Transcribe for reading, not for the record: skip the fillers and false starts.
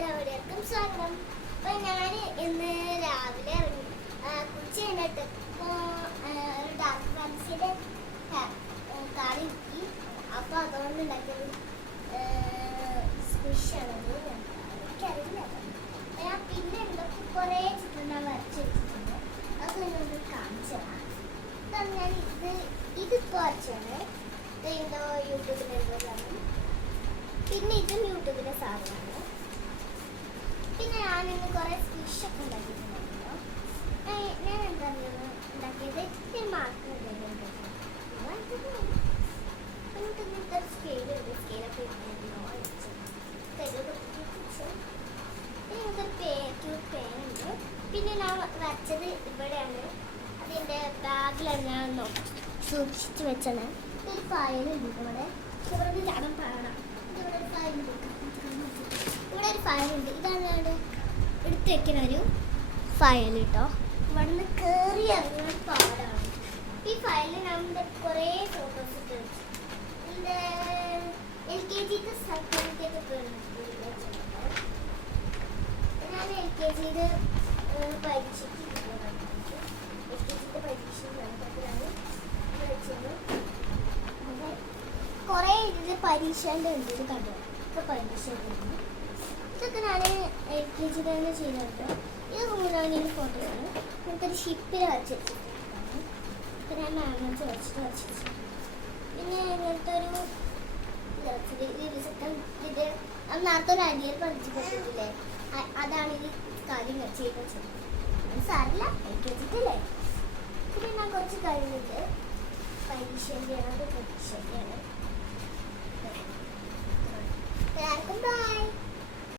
എല്ലാവർക്കും സ്വാഗതം. അപ്പോൾ ഞാൻ ഇന്ന് രാവിലെ ഇറങ്ങി കുളിച്ച് കഴിഞ്ഞിട്ട് ഒരു ഡാർക്ക് ഫാൻസിയുടെ കാറി കിട്ടി. അപ്പോൾ അതുകൊണ്ട് ഉണ്ടാക്കിയത് സ്പെഷ്യലാണത്. എനിക്കറിയില്ല. ഞാൻ പിന്നെ എന്തൊക്കെ കുറേ ചിത്രം ഞാൻ വരച്ച് വെച്ചിട്ടുണ്ട്. അത് നിങ്ങളൊന്ന് കാണിച്ചു തരാം. ഞാൻ ഇതിപ്പോൾ വരച്ചാണ്. എന്തോ യൂട്യൂബിൽ എന്തോ സാധനം. പിന്നെ ഇതും യൂട്യൂബിലെ സാധനമാണ്. പിന്നെ ഞാനിന്ന് കുറേ ഫിഷൊക്കെ ഉണ്ടാക്കിയിട്ടുണ്ടല്ലോ. ഞാൻ എന്താ ഉണ്ടാക്കിയത് ഇത്തിരി മാത്രം നമുക്ക് ഇങ്ങനത്തെ സ്കെയിലുണ്ട്. സ്കെയിലൊക്കെ പിന്നെ പേനുണ്ട്. പിന്നെ ഞാൻ വരച്ചത് ഇവിടെയാണ്. അതിൻ്റെ ബാഗിലാണ് ഞാൻ സൂക്ഷിച്ച് വെച്ചത്. ഒരു ഫയലുണ്ട് ഇവിടെ. ഇവിടെ ചാടാൻ പാടാം. ഇവിടെ ഒരു ഫയലുണ്ട്. ഇവിടെ ഒരു ഫയലുണ്ട്. ഇതാണ് ഞാൻ എടുത്ത് വെക്കുന്ന ഒരു ഫയൽ കേട്ടോ. ഇവിടെ നിന്ന് കയറി ഇറങ്ങുന്ന പാടാണ്. ഈ ഫയലിൽ നമ്മുടെ കുറേ ഫോട്ടോസ് ഇട്ട് വെച്ചു. എൻ്റെ LKG സർട്ടിഫിക്കറ്റ് ഞാൻ LKG പരീക്ഷയ്ക്ക് പരീക്ഷ വെച്ചത്. കുറേ ഇതിൽ പരീക്ഷേൻ്റെ ഉണ്ട്. ഇത് കണ്ടോ, ഇപ്പം പരീക്ഷ ഇതൊക്കെ ഞാൻ LKG തന്നെ ചെയ്തിട്ടുണ്ട്. ഇത് കുഞ്ഞിനാണിയുടെ ഫോട്ടോയാണ്. നമുക്കൊരു ഷിപ്പിൽ വരച്ച് വെച്ചിട്ടുണ്ടാണ്. ഇപ്പം ഞാൻ മാങ്ങ വരച്ചിട്ട് പിന്നെ ഇങ്ങനത്തെ ഒരു ഇത് നേരത്തെ ഒരു അരിയൽ പഠിച്ചു പറ്റില്ലേ, അതാണ് ഈ കാര്യം ചെയ്ത് വെച്ചത്. സാറില്ല LKG പിന്നെ ഞാൻ കുറച്ച് കഴിഞ്ഞിട്ട് പരീക്ഷേൻ്റെയാണ്. എല്ലാവർക്കും ബൈ.